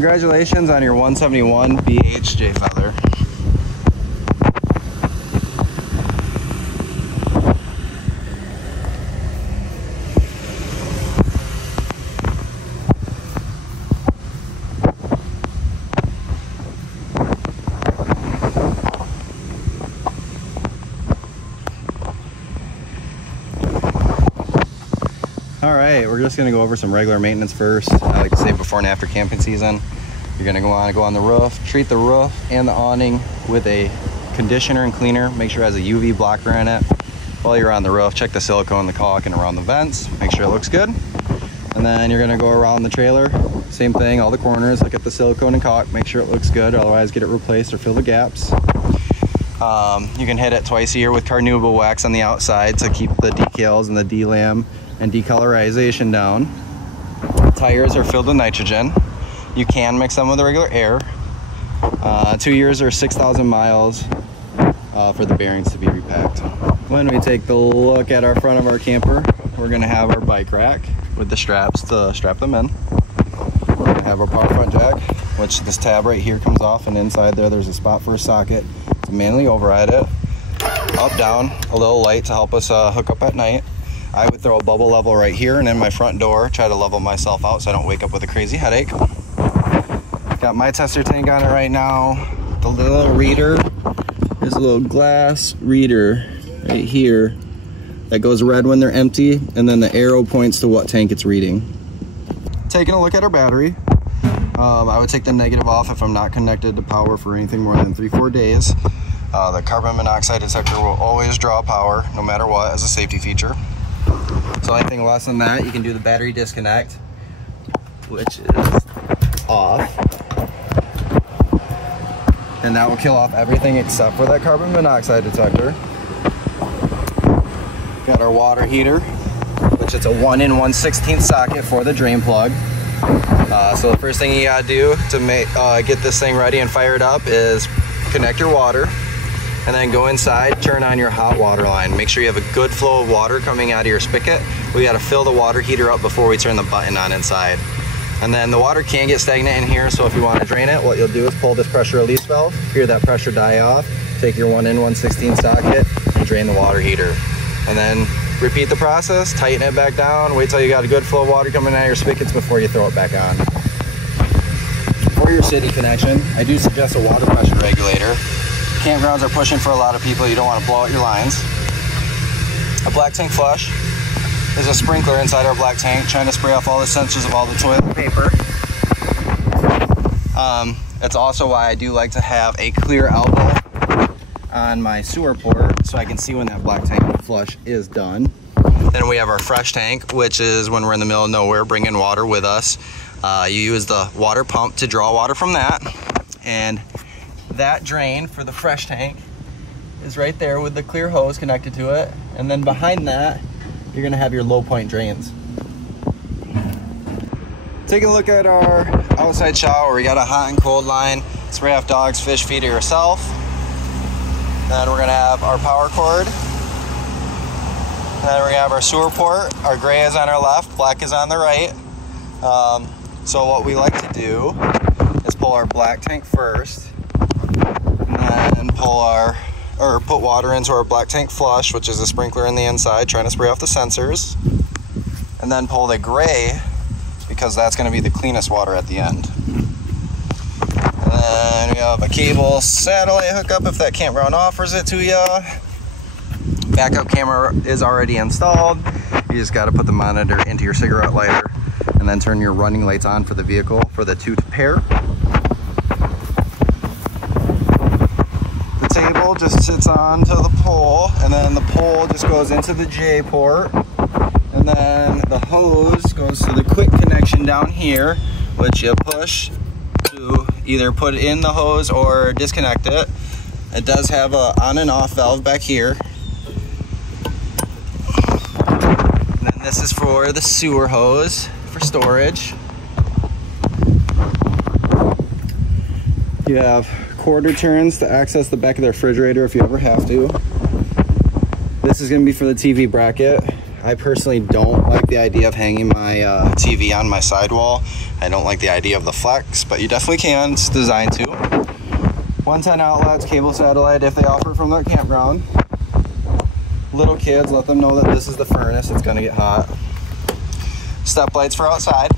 Congratulations on your 171 BHJ feather. All right, we're just gonna go over some regular maintenance first. I like to say before and after camping season. You're gonna go on the roof, treat the roof and the awning with a conditioner and cleaner. Make sure it has a UV blocker in it. While you're on the roof, check the silicone, the caulk, and around the vents. Make sure it looks good. And then you're gonna go around the trailer. Same thing, all the corners, look at the silicone and caulk, make sure it looks good, otherwise get it replaced or fill the gaps. You can hit it twice a year with carnauba wax on the outside to keep the decals and the delam and decolorization down. Tires are filled with nitrogen. You can mix them with regular air. 2 years or 6,000 miles for the bearings to be repacked. When we take the look at our front of our camper, we're gonna have our bike rack with the straps to strap them in. We're gonna have our power front jack, which this tab right here comes off, and inside there's a spot for a socket to manually override it. Up, down, a little light to help us hook up at night. I would throw a bubble level right here and in my front door, try to level myself out so I don't wake up with a crazy headache. Got my tester tank on it right now. The little reader, there's a little glass reader right here that goes red when they're empty, and then the arrow points to what tank it's reading. Taking a look at our battery. I would take the negative off if I'm not connected to power for anything more than 3-4 days. The carbon monoxide detector will always draw power no matter what as a safety feature. So anything less than that, you can do the battery disconnect, which is off. And that will kill off everything except for that carbon monoxide detector. Got our water heater, which is a 1 1/16 socket for the drain plug. So the first thing you gotta do to get this thing ready and fire it up is connect your water, and then go inside, turn on your hot water line. Make sure you have a good flow of water coming out of your spigot. We gotta fill the water heater up before we turn the button on inside. And then the water can get stagnant in here, so if you wanna drain it, what you'll do is pull this pressure release valve, hear that pressure die off, take your 1 1/16 socket, and drain the water heater. And then repeat the process, tighten it back down, wait till you got a good flow of water coming out of your spigots before you throw it back on. For your city connection, I do suggest a water pressure regulator. Campgrounds are pushing for a lot of people. You don't want to blow out your lines. A black tank flush. There's a sprinkler inside our black tank trying to spray off all the sensors of all the toilet paper. That's also why I do like to have a clear elbow on my sewer port so I can see when that black tank flush is done. Then we have our fresh tank, which is when we're in the middle of nowhere bringing water with us. You use the water pump to draw water from that, and that drain for the fresh tank is right there with the clear hose connected to it. And then behind that, you're gonna have your low point drains. Taking a look at our outside shower, we got a hot and cold line. Spray off dogs, fish, feed it yourself. Then we're gonna have our power cord. Then we're gonna have our sewer port. Our gray is on our left, black is on the right. So what we like to do is pull our black tank first, and then put water into our black tank flush, which is a sprinkler in the inside trying to spray off the sensors, and then pull the gray because that's going to be the cleanest water at the end. And then we have a cable satellite hookup if that campground offers it to you. Backup camera is already installed. You just got to put the monitor into your cigarette lighter and then turn your running lights on for the vehicle for the two pair. The table just sits onto the pole, and then the pole just goes into the J port, and then the hose goes to the quick connection down here, which you push to either put in the hose or disconnect it. It does have a on and off valve back here. And then this is for the sewer hose for storage. You have quarter turns to access the back of the refrigerator if you ever have to. This is going to be for the TV bracket. I personally don't like the idea of hanging my TV on my sidewall I don't like the idea of the flex, but you definitely can. It's designed to. 110 outlets, cable satellite if they offer from their campground. Little kids, let them know that this is the furnace, it's gonna get hot. Step lights for outside.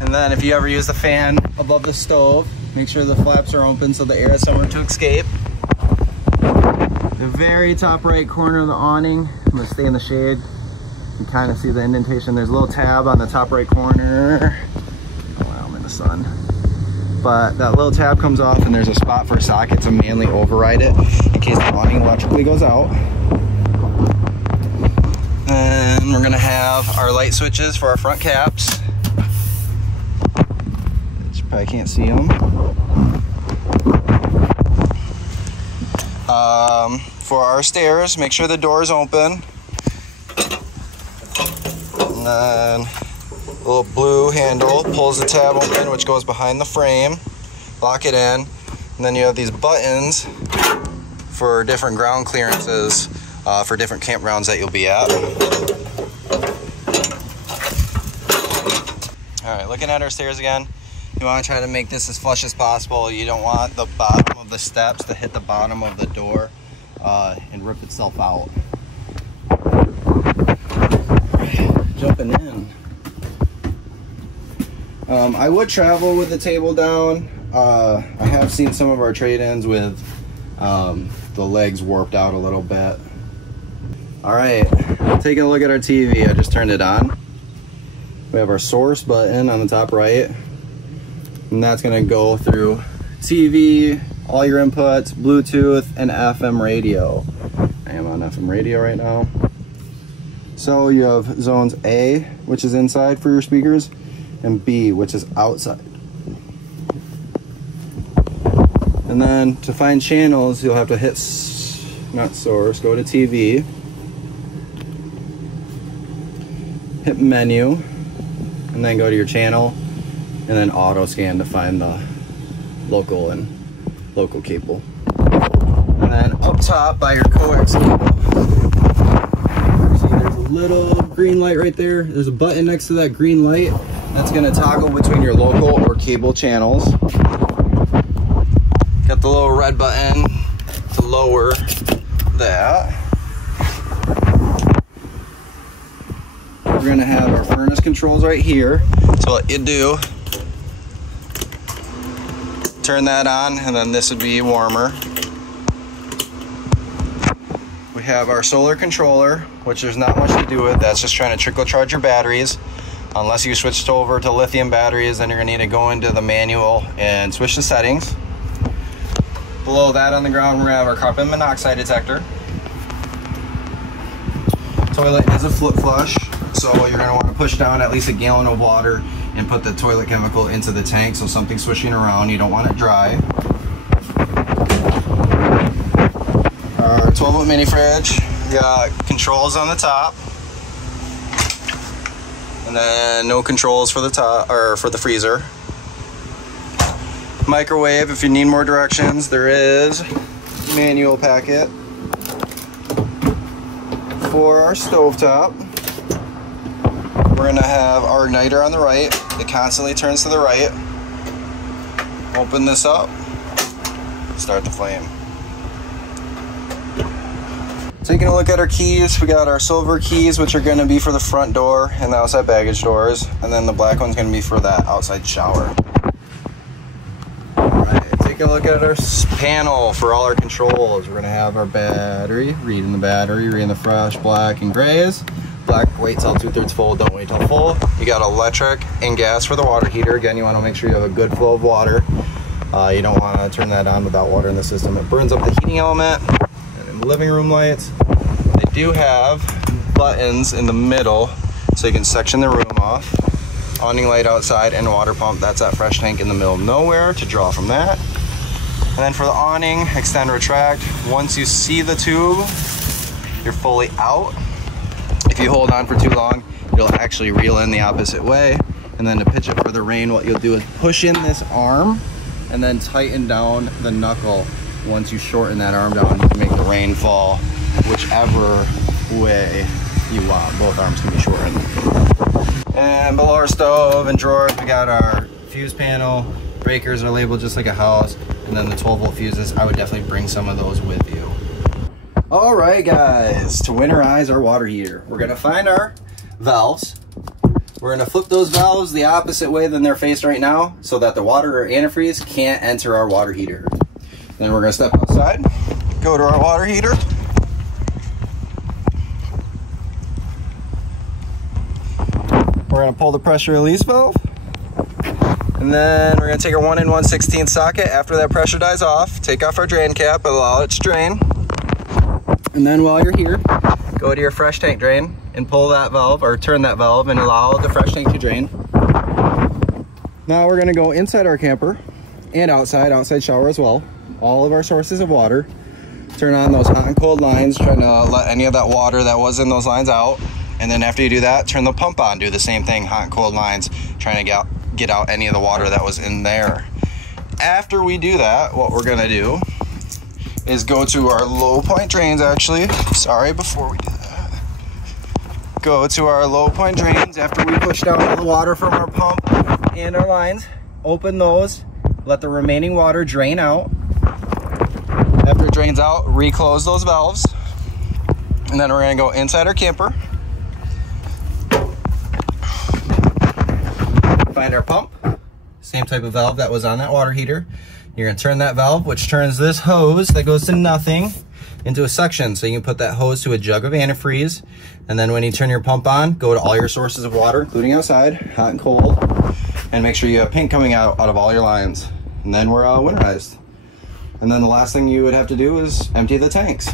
And then if you ever use the fan above the stove, make sure the flaps are open so the air has somewhere to escape. The very top right corner of the awning, I'm gonna stay in the shade. You can kind of see the indentation. There's a little tab on the top right corner. Wow, I'm in the sun. But that little tab comes off and there's a spot for a socket to manually override it in case the awning electrically goes out. And we're gonna have our light switches for our front caps. You probably can't see them. For our stairs, make sure the door is open. And then a little blue handle pulls the tab open, which goes behind the frame. Lock it in. And then you have these buttons for different ground clearances for different campgrounds that you'll be at. All right, looking at our stairs again. You want to try to make this as flush as possible. You don't want the bottom of the steps to hit the bottom of the door and rip itself out. Jumping in. I would travel with the table down. I have seen some of our trade-ins with the legs warped out a little bit. All right, taking a look at our TV. I just turned it on. We have our source button on the top right. And that's gonna go through TV, all your inputs, Bluetooth, and FM radio. I am on FM radio right now. So you have zones A, which is inside for your speakers, and B, which is outside. And then to find channels, you'll have to hit, not source, go to TV, hit menu, and then go to your channel, and then auto scan to find the local and local cable. And then up top by your coax cable, see there's a little green light right there. There's a button next to that green light that's gonna toggle between your local or cable channels. Got the little red button to lower that. We're gonna have our furnace controls right here. So what you do, turn that on, and then this would be warmer. We have our solar controller, which there's not much to do with. That's just trying to trickle charge your batteries. Unless you switched over to lithium batteries, then you're gonna need to go into the manual and switch the settings. Below that on the ground, we're gonna have our carbon monoxide detector. Toilet is a flip flush, so you're gonna wanna push down at least a gallon of water and put the toilet chemical into the tank so something's swishing around. You don't want it dry. Our 12-volt mini fridge, got controls on the top, and then no controls for the top or for the freezer. Microwave, if you need more directions, there is manual packet. For our stovetop, we're gonna have our igniter on the right. It constantly turns to the right. Open this up, start the flame. Taking a look at our keys, we got our silver keys, which are gonna be for the front door and the outside baggage doors, and then the black one's gonna be for that outside shower. All right, take a look at our panel for all our controls. We're gonna have our battery, reading the battery, reading the fresh, black, and grays. Black, wait till 2/3 full, don't wait till full. You got electric and gas for the water heater. Again, you wanna make sure you have a good flow of water. You don't wanna turn that on without water in the system. It burns up the heating element. And in the living room lights, they do have buttons in the middle so you can section the room off. Awning light outside and water pump, that's that fresh tank in the middle of nowhere to draw from that. And then for the awning, extend, retract. Once you see the tube, you're fully out. If you hold on for too long, you'll actually reel in the opposite way. And then to pitch it for the rain, what you'll do is push in this arm and then tighten down the knuckle. Once you shorten that arm down, you can make the rain fall whichever way you want. Both arms can be shortened. And below our stove and drawers, we got our fuse panel. Breakers are labeled just like a house. And then the 12-volt fuses, I would definitely bring some of those with you. All right, guys, to winterize our water heater, we're gonna find our valves. We're gonna flip those valves the opposite way than they're faced right now so that the water or antifreeze can't enter our water heater. Then we're gonna step outside, go to our water heater. We're gonna pull the pressure release valve. And then we're gonna take our 1 1/16 socket. After that pressure dies off, take off our drain cap, allow it to drain. And then while you're here, go to your fresh tank drain and pull that valve, or turn that valve and allow the fresh tank to drain. Now we're gonna go inside our camper and outside shower as well. All of our sources of water. Turn on those hot and cold lines, trying to let any of that water that was in those lines out. And then after you do that, turn the pump on, do the same thing, hot and cold lines, trying to get out any of the water that was in there. After we do that, what we're gonna do is go to our low point drains, actually. Sorry, before we do that. Go to our low point drains after we push down all the water from our pump and our lines. Open those, let the remaining water drain out. After it drains out, reclose those valves. And then we're gonna go inside our camper. Find our pump, same type of valve that was on that water heater. You're gonna turn that valve, which turns this hose that goes to nothing into a suction. So you can put that hose to a jug of antifreeze. And then when you turn your pump on, go to all your sources of water, including outside, hot and cold, and make sure you have paint coming out of all your lines. And then we're winterized. And then the last thing you would have to do is empty the tanks.